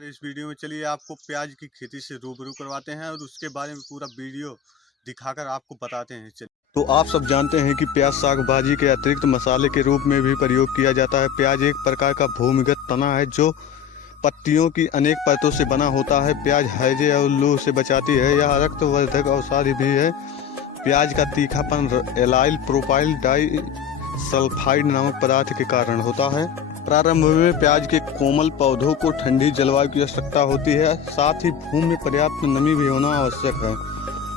और इस वीडियो में चलिए आपको प्याज की खेती से रूबरू करवाते हैं और उसके बारे में पूरा वीडियो दिखाकर आपको बताते हैं। चलिए, तो आप सब जानते हैं कि प्याज साग भाजी के अतिरिक्त मसाले के रूप में भी प्रयोग किया जाता है। प्याज एक प्रकार का भूमिगत तना है जो पत्तियों की अनेक परतों से बना होता है। प्याज हैजे और लू से बचाती है। यह रक्तवर्धक औषधि भी है। प्याज का तीखापन एलाइल प्रोपाइल डाई सल्फाइड नामक पदार्थ के कारण होता है। प्रारंभ में प्याज के कोमल पौधों को ठंडी जलवायु की आवश्यकता होती है। साथ ही भूमि में पर्याप्त नमी भी होना आवश्यक है।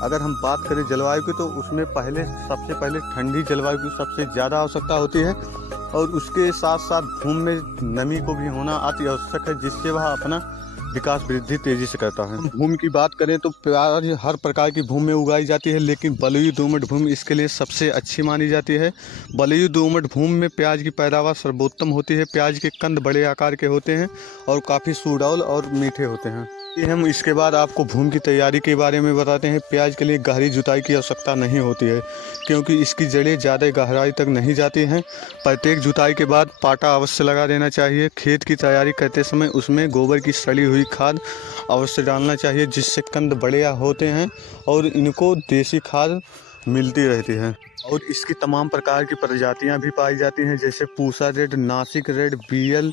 अगर हम बात करें जलवायु की तो उसमें सबसे पहले ठंडी जलवायु की सबसे ज़्यादा आवश्यकता होती है और उसके साथ साथ भूमि में नमी को भी होना अति आवश्यक है, जिससे वह अपना विकास वृद्धि तेजी से करता है। भूमि की बात करें तो प्याज हर प्रकार की भूमि में उगाई जाती है, लेकिन बलुई दोमट भूमि इसके लिए सबसे अच्छी मानी जाती है। बलुई दोमट भूमि में प्याज की पैदावार सर्वोत्तम होती है। प्याज के कंद बड़े आकार के होते हैं और काफ़ी सुडौल और मीठे होते हैं। हम इसके बाद आपको भूमि की तैयारी के बारे में बताते हैं। प्याज के लिए गहरी जुताई की आवश्यकता नहीं होती है, क्योंकि इसकी जड़ें ज़्यादा गहराई तक नहीं जाती हैं। प्रत्येक जुताई के बाद पाटा अवश्य लगा देना चाहिए। खेत की तैयारी करते समय उसमें गोबर की सड़ी हुई खाद अवश्य डालना चाहिए, जिससे कंद बढ़िया होते हैं और इनको देसी खाद मिलती रहती है। और इसकी तमाम प्रकार की प्रजातियां भी पाई जाती हैं, जैसे Pusa red, Nasik red, BL,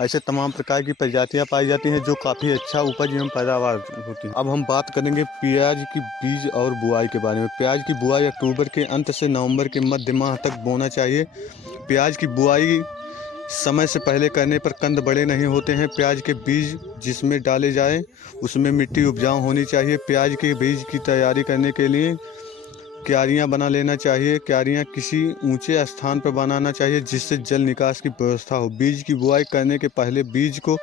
ऐसे तमाम प्रकार की प्रजातियां पाई जाती हैं जो काफ़ी अच्छा उपज एवं पैदावार होती है। अब हम बात करेंगे प्याज की बीज और बुआई के बारे में। प्याज की बुआई अक्टूबर के अंत से नवंबर के मध्य माह तक बोना चाहिए। प्याज की बुआई समय से पहले करने पर कंद बड़े नहीं होते हैं। प्याज के बीज जिसमें डाले जाएं उसमें मिट्टी उपजाऊ होनी चाहिए। प्याज के बीज की तैयारी करने के लिए क्यारियां बना लेना चाहिए। क्यारियां किसी ऊंचे स्थान पर बनाना चाहिए जिससे जल निकास की व्यवस्था हो। बीज की बुआई करने के पहले बीज को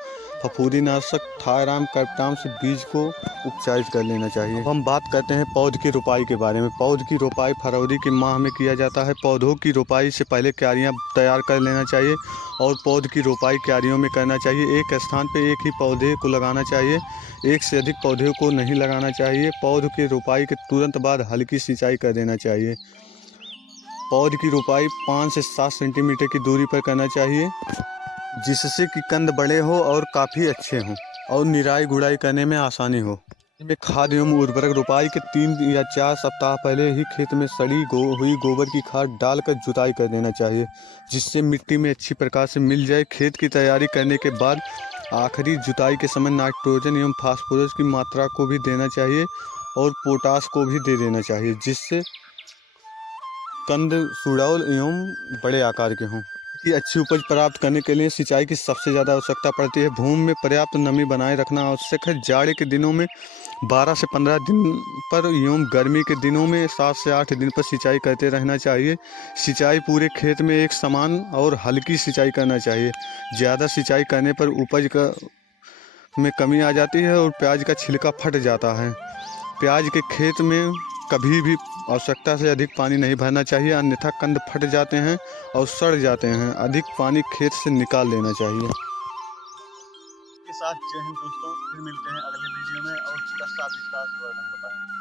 फफूंदीनाशक थायराम कैप्टाम से बीज को उपचारित कर लेना चाहिए। अब हम बात करते हैं पौध की रोपाई के बारे में। पौध की रोपाई फरवरी के माह में किया जाता है। पौधों की रोपाई से पहले क्यारियां तैयार कर लेना चाहिए और पौध की रोपाई क्यारियों में करना चाहिए। एक स्थान पर एक ही पौधे को लगाना चाहिए, एक से अधिक पौधे को नहीं लगाना चाहिए। पौध की रोपाई के तुरंत बाद हल्की सिंचाई कर देना चाहिए। पौध की रोपाई 5 से 7 सेंटीमीटर की दूरी पर करना चाहिए, जिससे कि कंद बड़े हो और काफ़ी अच्छे हों और निराई गुड़ाई करने में आसानी हो। में खाद एवं उर्वरक रोपाई के 3 या 4 सप्ताह पहले ही खेत में सड़ी हुई गोबर की खाद डालकर जुताई कर देना चाहिए, जिससे मिट्टी में अच्छी प्रकार से मिल जाए। खेत की तैयारी करने के बाद आखिरी जुताई के समय नाइट्रोजन एवं फास्फोरस की मात्रा को भी देना चाहिए और पोटास को भी दे देना चाहिए, जिससे कंद सुडौल एवं बड़े आकार के हों। की अच्छी उपज प्राप्त करने के लिए सिंचाई की सबसे ज़्यादा आवश्यकता पड़ती है। भूमि में पर्याप्त नमी बनाए रखना आवश्यक है। जाड़े के दिनों में 12 से 15 दिन पर एवं गर्मी के दिनों में 7 से 8 दिन पर सिंचाई करते रहना चाहिए। सिंचाई पूरे खेत में एक समान और हल्की सिंचाई करना चाहिए। ज़्यादा सिंचाई करने पर उपज में कमी आ जाती है और प्याज का छिलका फट जाता है। प्याज के खेत में कभी भी आवश्यकता से अधिक पानी नहीं भरना चाहिए, अन्यथा कंद फट जाते हैं और सड़ जाते हैं। अधिक पानी खेत से निकाल लेना चाहिए। इसके साथ जय हिंद दोस्तों, फिर मिलते हैं अगले वीडियो में और पूरा साफ विस्तार से वर्णन बताएंगे।